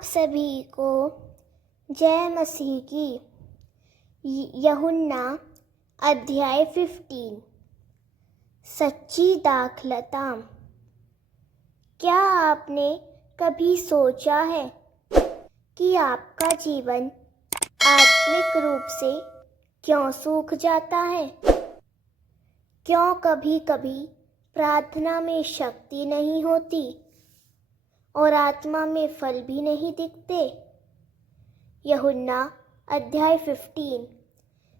आप सभी को जय मसीह की। यूहन्ना अध्याय 15। सच्ची दाखलता। क्या आपने कभी सोचा है कि आपका जीवन आत्मिक रूप से क्यों सूख जाता है? क्यों कभी कभी प्रार्थना में शक्ति नहीं होती और आत्मा में फल भी नहीं दिखते? यूहन्ना अध्याय 15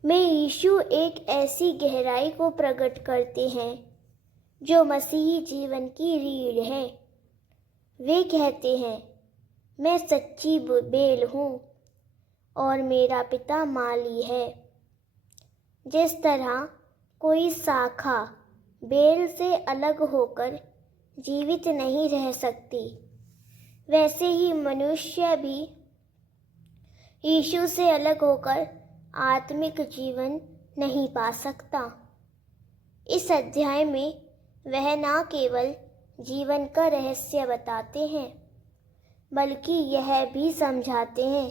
में यीशु एक ऐसी गहराई को प्रकट करते हैं जो मसीही जीवन की रीढ़ है। वे कहते हैं, मैं सच्ची बेल हूँ और मेरा पिता माली है। जिस तरह कोई शाखा बेल से अलग होकर जीवित नहीं रह सकती, वैसे ही मनुष्य भी यीशु से अलग होकर आत्मिक जीवन नहीं पा सकता। इस अध्याय में वह न केवल जीवन का रहस्य बताते हैं, बल्कि यह भी समझाते हैं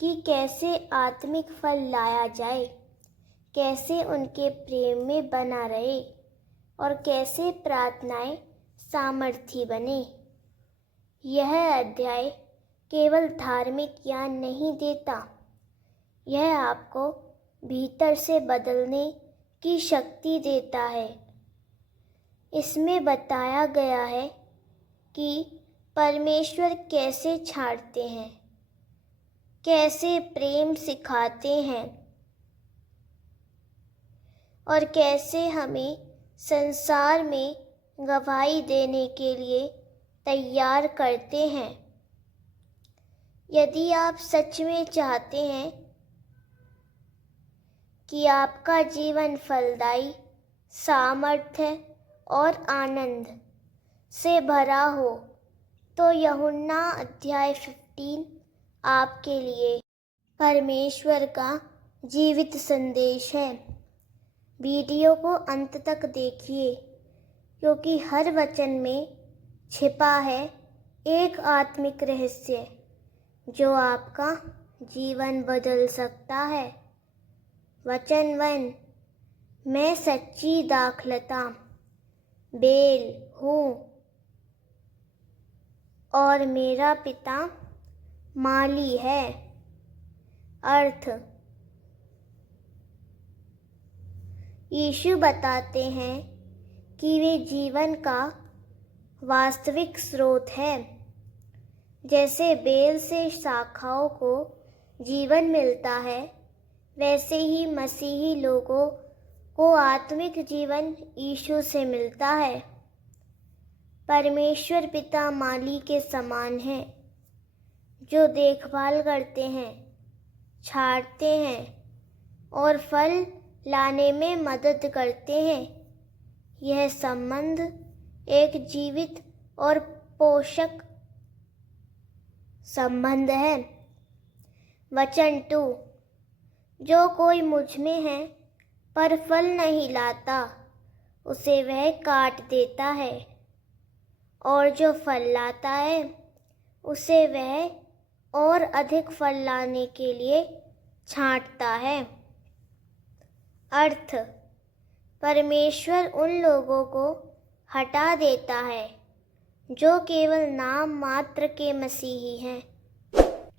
कि कैसे आत्मिक फल लाया जाए, कैसे उनके प्रेम में बना रहे और कैसे प्रार्थनाएं सामर्थी बने। यह अध्याय केवल धार्मिक ज्ञान नहीं देता, यह आपको भीतर से बदलने की शक्ति देता है। इसमें बताया गया है कि परमेश्वर कैसे छांटते हैं, कैसे प्रेम सिखाते हैं और कैसे हमें संसार में गवाही देने के लिए तैयार करते हैं। यदि आप सच में चाहते हैं कि आपका जीवन फलदायी, सामर्थ्य और आनंद से भरा हो, तो यूहन्ना अध्याय 15 आपके लिए परमेश्वर का जीवित संदेश है। वीडियो को अंत तक देखिए, क्योंकि हर वचन में छिपा है एक आत्मिक रहस्य जो आपका जीवन बदल सकता है। वचन 1, मैं सच्ची दाखलता बेल हूँ और मेरा पिता माली है। अर्थ, यीशु बताते हैं कि वे जीवन का वास्तविक स्रोत है। जैसे बेल से शाखाओं को जीवन मिलता है, वैसे ही मसीही लोगों को आत्मिक जीवन यीशु से मिलता है। परमेश्वर पिता माली के समान है, जो देखभाल करते हैं, छांटते हैं और फल लाने में मदद करते हैं। यह संबंध एक जीवित और पोषक संबंध है। वचन 2, जो कोई मुझ में है पर फल नहीं लाता, उसे वह काट देता है, और जो फल लाता है उसे वह और अधिक फल लाने के लिए छांटता है। अर्थ, परमेश्वर उन लोगों को हटा देता है जो केवल नाम मात्र के मसीही हैं,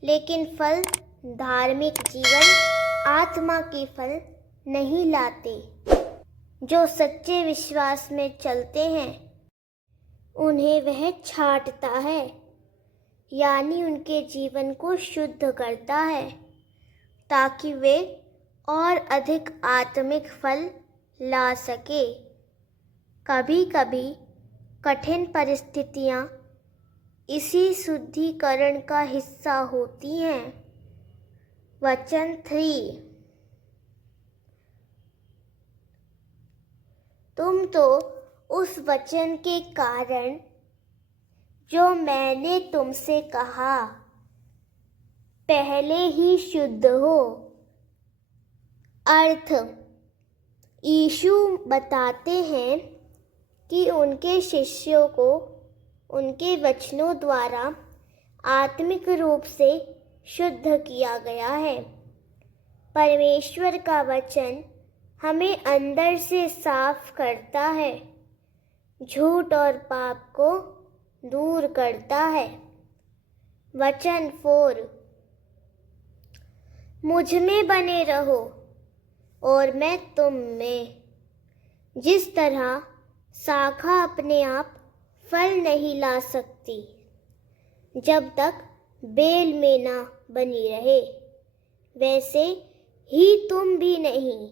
लेकिन फल धार्मिक जीवन, आत्मा के फल नहीं लाते। जो सच्चे विश्वास में चलते हैं, उन्हें वह छांटता है, यानी उनके जीवन को शुद्ध करता है, ताकि वे और अधिक आत्मिक फल ला सके। कभी कभी कठिन परिस्थितियां इसी शुद्धिकरण का हिस्सा होती हैं। वचन 3, तुम तो उस वचन के कारण जो मैंने तुमसे कहा पहले ही शुद्ध हो। अर्थ, यीशु बताते हैं कि उनके शिष्यों को उनके वचनों द्वारा आत्मिक रूप से शुद्ध किया गया है। परमेश्वर का वचन हमें अंदर से साफ करता है, झूठ और पाप को दूर करता है। वचन 4, मुझ में बने रहो और मैं तुम में। जिस तरह शाखा अपने आप फल नहीं ला सकती जब तक बेल में ना बनी रहे, वैसे ही तुम भी नहीं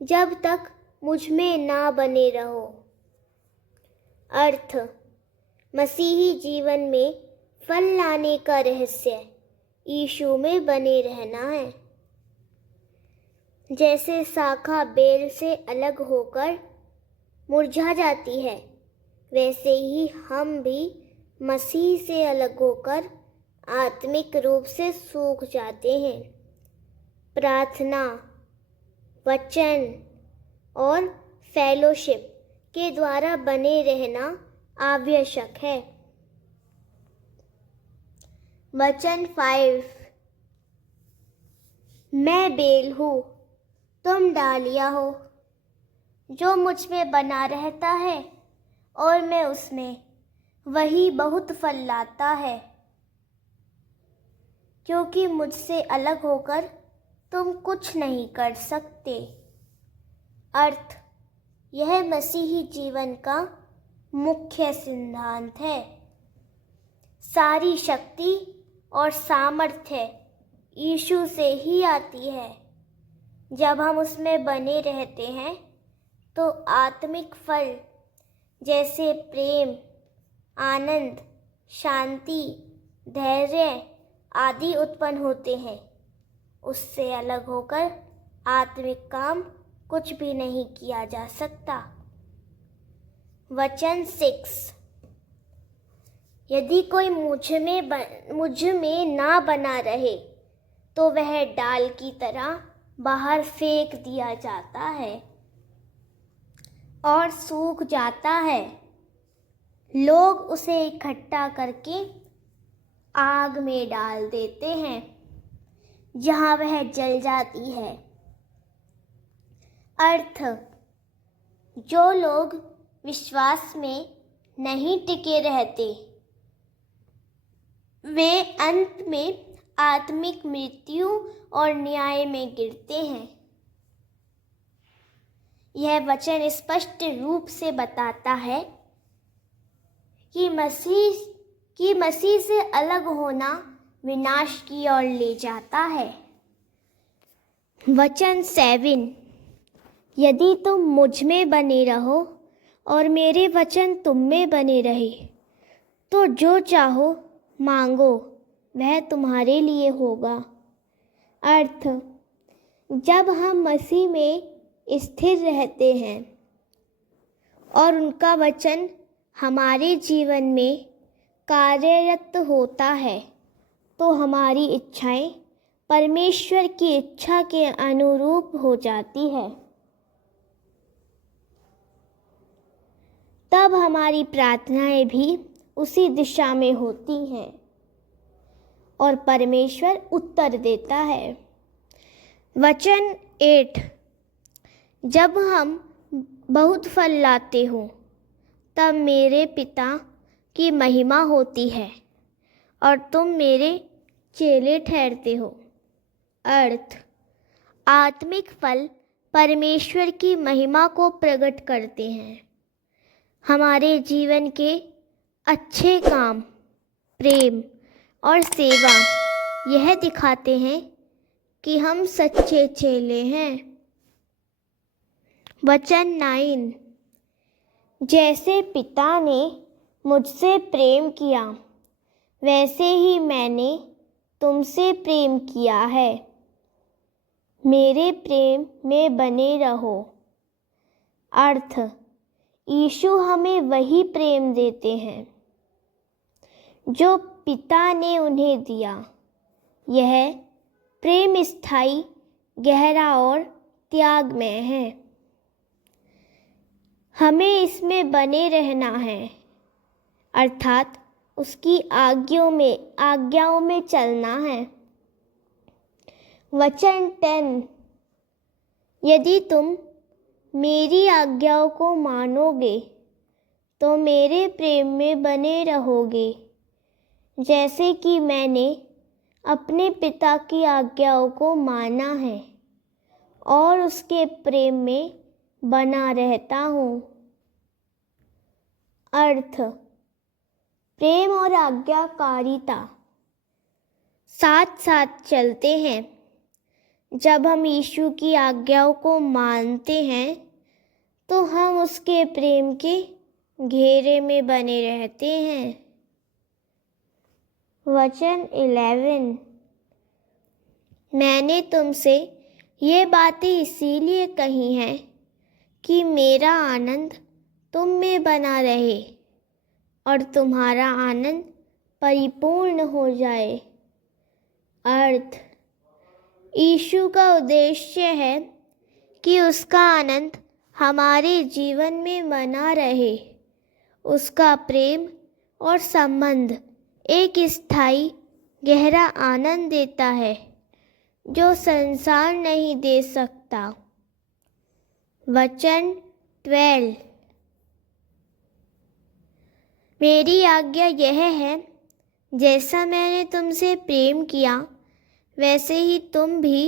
जब तक मुझ में ना बने रहो। अर्थ, मसीही जीवन में फल लाने का रहस्य यीशु में बने रहना है। जैसे शाखा बेल से अलग होकर मुरझा जाती है, वैसे ही हम भी मसीह से अलग होकर आत्मिक रूप से सूख जाते हैं। प्रार्थना, वचन और फेलोशिप के द्वारा बने रहना आवश्यक है। वचन 5, मैं बेल हूँ, तुम डालियाँ हो। जो मुझ में बना रहता है और मैं उसमें, वही बहुत फल लाता है, क्योंकि मुझसे अलग होकर तुम कुछ नहीं कर सकते। अर्थ, यह मसीही जीवन का मुख्य सिद्धांत है। सारी शक्ति और सामर्थ्य यीशु से ही आती है। जब हम उसमें बने रहते हैं तो आत्मिक फल जैसे प्रेम, आनंद, शांति, धैर्य आदि उत्पन्न होते हैं। उससे अलग होकर आत्मिक काम कुछ भी नहीं किया जा सकता। वचन 6, यदि कोई मुझ में ना बना रहे तो वह डाल की तरह बाहर फेंक दिया जाता है और सूख जाता है। लोग उसे इकट्ठा करके आग में डाल देते हैं, जहाँ वह जल जाती है। अर्थ, जो लोग विश्वास में नहीं टिके रहते, वे अंत में आत्मिक मृत्यु और न्याय में गिरते हैं। यह वचन स्पष्ट रूप से बताता है कि मसीह से अलग होना विनाश की ओर ले जाता है। वचन 7, यदि तुम मुझ में बने रहो और मेरे वचन तुम में बने रहे, तो जो चाहो मांगो, वह तुम्हारे लिए होगा। अर्थ, जब हम मसीह में स्थिर रहते हैं और उनका वचन हमारे जीवन में कार्यरत होता है, तो हमारी इच्छाएं परमेश्वर की इच्छा के अनुरूप हो जाती है। तब हमारी प्रार्थनाएं भी उसी दिशा में होती हैं और परमेश्वर उत्तर देता है। वचन 8, जब हम बहुत फल लाते हो, तब मेरे पिता की महिमा होती है और तुम मेरे चेले ठहरते हो। अर्थ, आत्मिक फल परमेश्वर की महिमा को प्रकट करते हैं। हमारे जीवन के अच्छे काम, प्रेम और सेवा यह दिखाते हैं कि हम सच्चे चेले हैं। वचन 9, जैसे पिता ने मुझसे प्रेम किया, वैसे ही मैंने तुमसे प्रेम किया है। मेरे प्रेम में बने रहो। अर्थ, यीशु हमें वही प्रेम देते हैं जो पिता ने उन्हें दिया। यह प्रेम स्थायी, गहरा और त्यागमय है। हमें इसमें बने रहना है, अर्थात उसकी आज्ञाओं में चलना है। वचन 10। यदि तुम मेरी आज्ञाओं को मानोगे तो मेरे प्रेम में बने रहोगे, जैसे कि मैंने अपने पिता की आज्ञाओं को माना है और उसके प्रेम में बना रहता हूँ। अर्थ: प्रेम और आज्ञाकारिता साथ साथ चलते हैं। जब हम यीशु की आज्ञाओं को मानते हैं तो हम उसके प्रेम के घेरे में बने रहते हैं। वचन 11। मैंने तुमसे ये बातें इसीलिए कही हैं कि मेरा आनंद तुम में बना रहे और तुम्हारा आनंद परिपूर्ण हो जाए। अर्थ: यीशु का उद्देश्य है कि उसका आनंद हमारे जीवन में बना रहे। उसका प्रेम और संबंध एक स्थायी गहरा आनंद देता है जो संसार नहीं दे सकता। वचन 12। मेरी आज्ञा यह है, जैसा मैंने तुमसे प्रेम किया वैसे ही तुम भी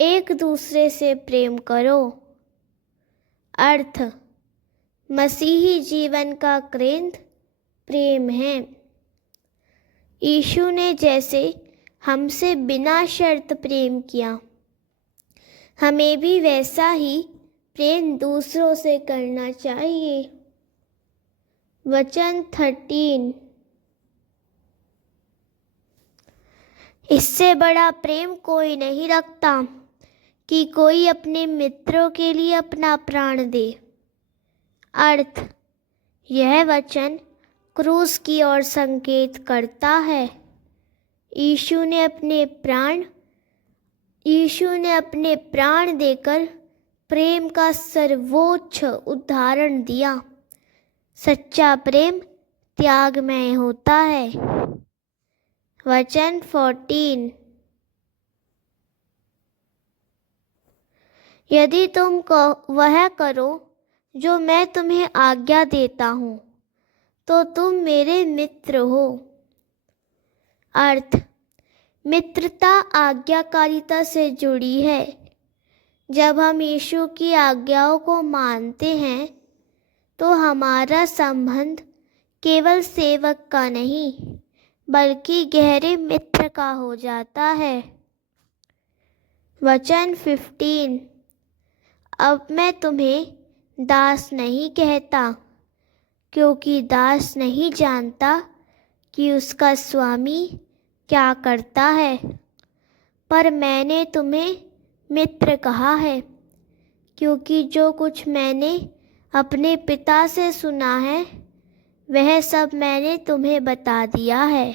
एक दूसरे से प्रेम करो। अर्थ: मसीही जीवन का केंद्र प्रेम है। यीशु ने जैसे हमसे बिना शर्त प्रेम किया, हमें भी वैसा ही प्रेम दूसरों से करना चाहिए। वचन 13। इससे बड़ा प्रेम कोई नहीं रखता कि कोई अपने मित्रों के लिए अपना प्राण दे। अर्थ: यह वचन क्रूस की ओर संकेत करता है। यीशु ने अपने प्राण देकर प्रेम का सर्वोच्च उदाहरण दिया। सच्चा प्रेम त्यागमय होता है। वचन 14। यदि तुम वह करो जो मैं तुम्हें आज्ञा देता हूँ तो तुम मेरे मित्र हो। अर्थ: मित्रता आज्ञाकारिता से जुड़ी है। जब हम यीशु की आज्ञाओं को मानते हैं तो हमारा संबंध केवल सेवक का नहीं बल्कि गहरे मित्र का हो जाता है। वचन 15। अब मैं तुम्हें दास नहीं कहता, क्योंकि दास नहीं जानता कि उसका स्वामी क्या करता है, पर मैंने तुम्हें मित्र कहा है, क्योंकि जो कुछ मैंने अपने पिता से सुना है वह सब मैंने तुम्हें बता दिया है।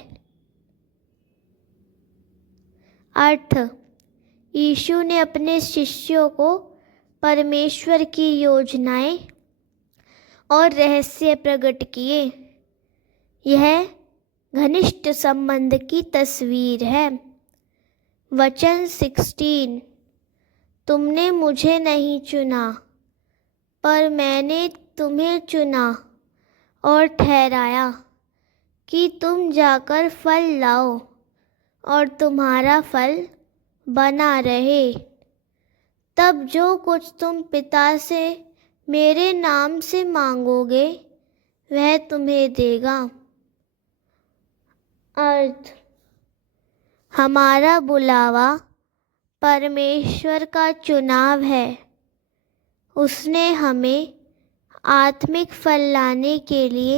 अर्थ: यीशु ने अपने शिष्यों को परमेश्वर की योजनाएं और रहस्य प्रकट किए। यह घनिष्ठ संबंध की तस्वीर है। वचन 16। तुमने मुझे नहीं चुना, पर मैंने तुम्हें चुना और ठहराया कि तुम जाकर फल लाओ और तुम्हारा फल बना रहे। तब जो कुछ तुम पिता से मेरे नाम से मांगोगे वह तुम्हें देगा। अर्थ: हमारा बुलावा परमेश्वर का चुनाव है। उसने हमें आत्मिक फल लाने के लिए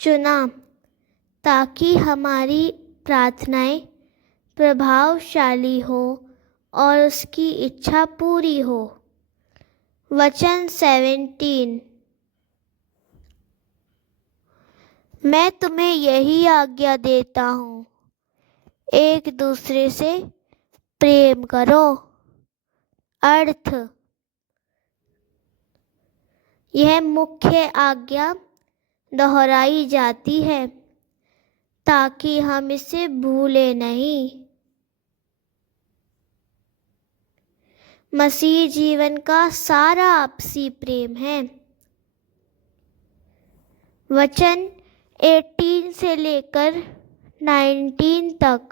चुना ताकि हमारी प्रार्थनाएं प्रभावशाली हो और उसकी इच्छा पूरी हो। वचन 17। मैं तुम्हें यही आज्ञा देता हूँ, एक दूसरे से प्रेम करो। अर्थ: यह मुख्य आज्ञा दोहराई जाती है। ताकि हम इसे भूले नहीं। मसीह जीवन का सारा आपसी प्रेम है। वचन 18 से लेकर 19 तक।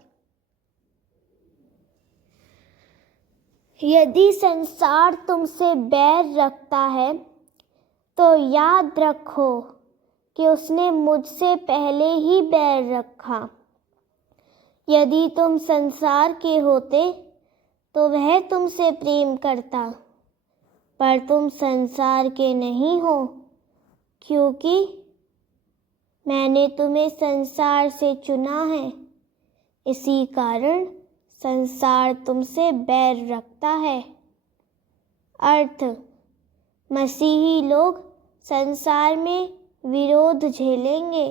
यदि संसार तुमसे बैर रखता है तो याद रखो कि उसने मुझसे पहले ही बैर रखा। यदि तुम संसार के होते तो वह तुमसे प्रेम करता, पर तुम संसार के नहीं हो, क्योंकि मैंने तुम्हें संसार से चुना है। इसी कारण संसार तुमसे बैर रखता है। अर्थ, मसीही लोग संसार में विरोध झेलेंगे,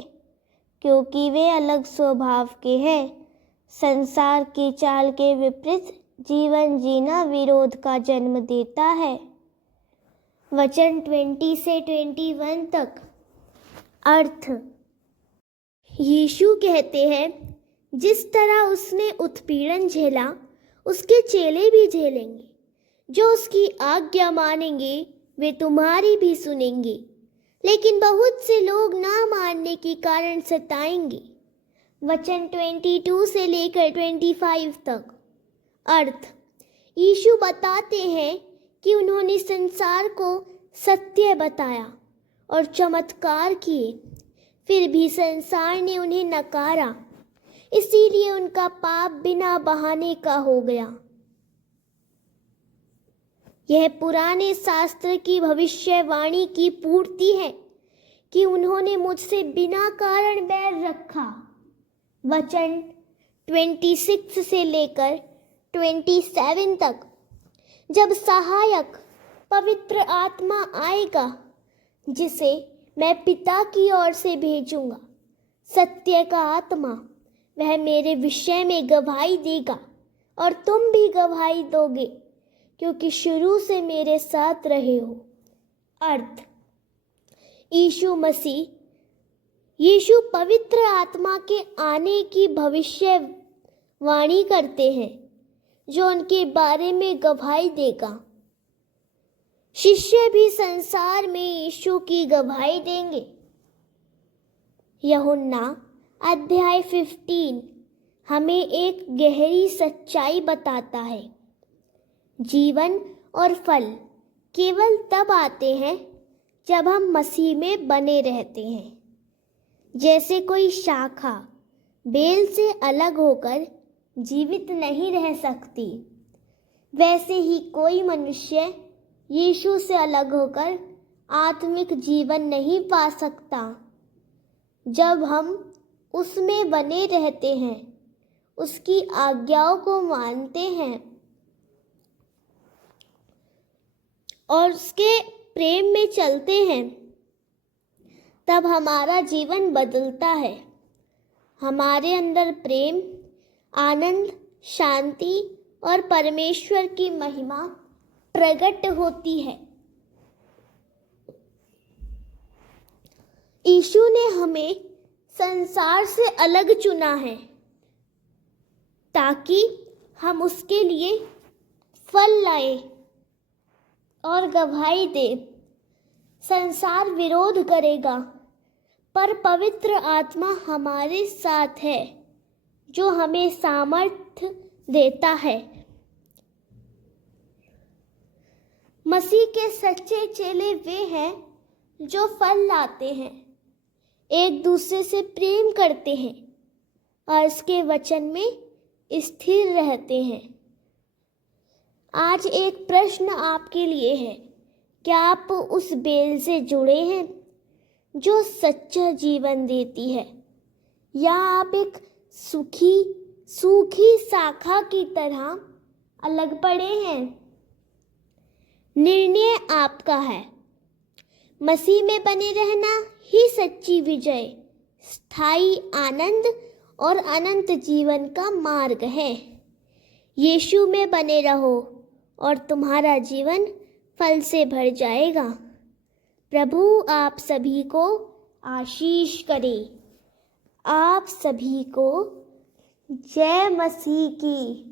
क्योंकि वे अलग स्वभाव के हैं। संसार की चाल के विपरीत जीवन जीना विरोध का जन्म देता है। वचन 20 से 21 तक। अर्थ, यीशु कहते हैं, जिस तरह उसने उत्पीड़न झेला उसके चेले भी झेलेंगे। जो उसकी आज्ञा मानेंगे वे तुम्हारी भी सुनेंगे, लेकिन बहुत से लोग ना मानने के कारण सताएंगे। वचन 22 से लेकर 25 तक। अर्थ, यीशु बताते हैं कि उन्होंने संसार को सत्य बताया और चमत्कार किए, फिर भी संसार ने उन्हें नकारा, इसीलिए उनका पाप बिना बहाने का हो गया। यह पुराने शास्त्र की भविष्यवाणी की पूर्ति है कि उन्होंने मुझसे बिना कारण बैर रखा। वचन 26 से लेकर 27 तक। जब सहायक पवित्र आत्मा आएगा, जिसे मैं पिता की ओर से भेजूंगा, सत्य का आत्मा, वह मेरे विषय में गवाही देगा और तुम भी गवाही दोगे, क्योंकि शुरू से मेरे साथ रहे हो। अर्थ, यीशु पवित्र आत्मा के आने की भविष्यवाणी करते हैं, जो उनके बारे में गवाही देगा। शिष्य भी संसार में यीशु की गवाही देंगे। यूहन्ना अध्याय 15 हमें एक गहरी सच्चाई बताता है। जीवन और फल केवल तब आते हैं जब हम मसीह में बने रहते हैं। जैसे कोई शाखा बेल से अलग होकर जीवित नहीं रह सकती, वैसे ही कोई मनुष्य यीशु से अलग होकर आत्मिक जीवन नहीं पा सकता। जब हम उसमें बने रहते हैं, उसकी आज्ञाओं को मानते हैं और उसके प्रेम में चलते हैं, तब हमारा जीवन बदलता है। हमारे अंदर प्रेम, आनंद, शांति और परमेश्वर की महिमा प्रकट होती है। यीशु ने हमें संसार से अलग चुना है ताकि हम उसके लिए फल लाए और गवाही दे। संसार विरोध करेगा, पर पवित्र आत्मा हमारे साथ है, जो हमें सामर्थ्य देता है। मसीह के सच्चे चेले वे हैं जो फल लाते हैं, एक दूसरे से प्रेम करते हैं और इसके वचन में स्थिर रहते हैं। आज एक प्रश्न आपके लिए है, क्या आप उस बेल से जुड़े हैं जो सच्चा जीवन देती है, या आप एक सूखी शाखा की तरह अलग पड़े हैं? निर्णय आपका है। मसीह में बने रहना ही सच्ची विजय, स्थायी आनंद और अनंत जीवन का मार्ग है। यीशु में बने रहो और तुम्हारा जीवन फल से भर जाएगा। प्रभु आप सभी को आशीष करे। आप सभी को जय मसीह की।